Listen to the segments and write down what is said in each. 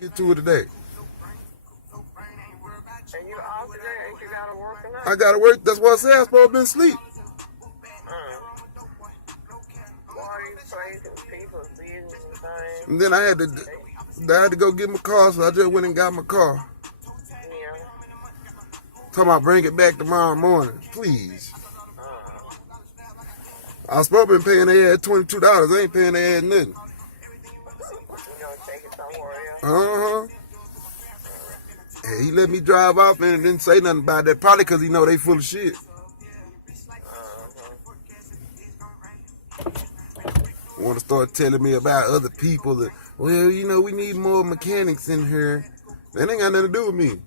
Get to it today. And you off today? Ain't you gotta work tonight? I gotta work. That's what I said. I'm supposed to be asleep. Why are you praising people's business and things? And then I had to go get my car, so I just went and got my car. Yeah. Talking about bring it back tomorrow morning, please. I was supposed to be paying their ass $22. I ain't paying their ass nothing. You gonna take it somewhere else? Uh-huh. And he let me drive off and didn't say nothing about that. Probably because he know they full of shit. Want to start telling me about other people that, well, you know, we need more mechanics in here. That ain't got nothing to do with me.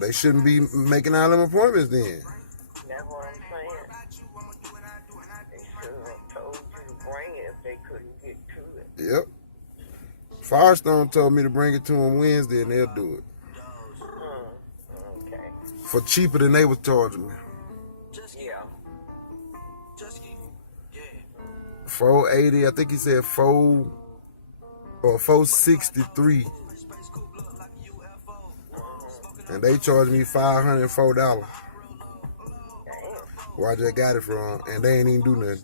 They shouldn't be making all them appointments then. That's what I'm saying. They should have told you to bring it if they couldn't get to it. Yep. Firestone told me to bring it to them Wednesday and they'll do it. Okay. For cheaper than they was charging me. Yeah. 480, I think he said 463. And they charged me $504. Where I just got it from, and they ain't even do nothing.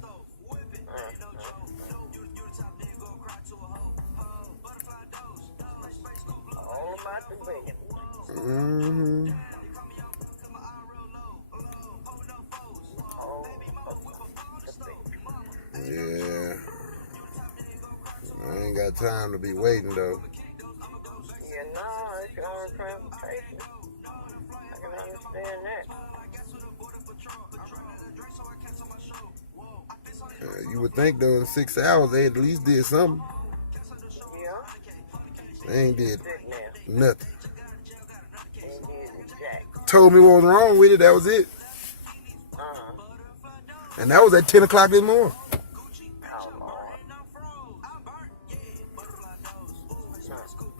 All about the bacon. Mm-hmm. Yeah. I ain't got time to be waiting though. Yeah, no, it's your own transportation. I can understand that. You would think though in 6 hours they at least did something. Yeah. They ain't did nothing. Ain't did jack. Told me what was wrong with it, that was it. And that was at 10 o'clock this morning.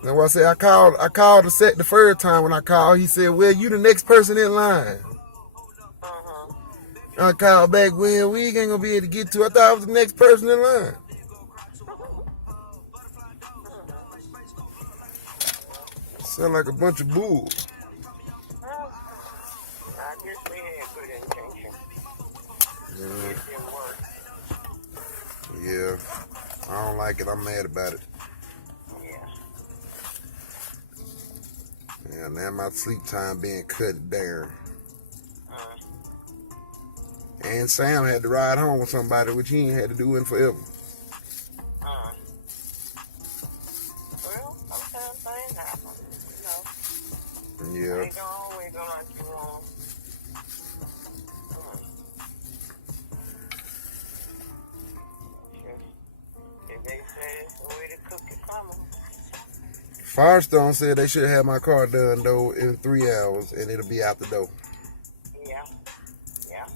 That's why I said I called the first time when I called. He said, well, you the next person in line. I called back, well, we ain't gonna be able to get to. I thought I was the next person in line. Sound like a bunch of bull. I guess we had good intention. It didn't work. Yeah. I don't like it. I'm mad about it. Yeah, now my sleep time being cut down. And Sam had to ride home with somebody, which he ain't had to do in forever. Well, sometimes things happen, you know. Yeah. They don't always go like you want. If they say it's the way to cook it, coming. Firestone said they should have my car done though in 3 hours and it'll be out the door. Yeah. Yeah.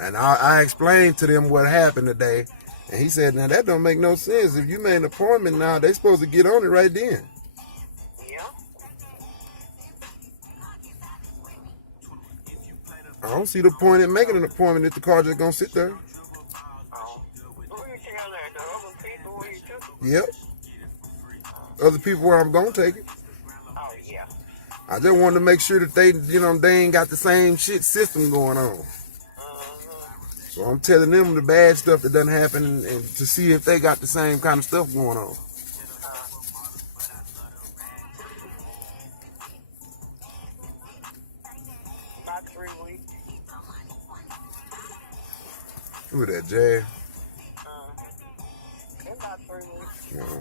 And I explained to them what happened today, and he said, now that don't make no sense. If you made an appointment now, they supposed to get on it right then. Yeah. I don't see the point in making an appointment if the car just gonna sit there. Yep. Other people where I'm gonna take it. Oh yeah. I just wanted to make sure that they ain't got the same shit system going on. So I'm telling them the bad stuff that doesn't happen and to see if they got the same kind of stuff going on. About 3 weeks. Who that, Jay? About 3 weeks. Yeah.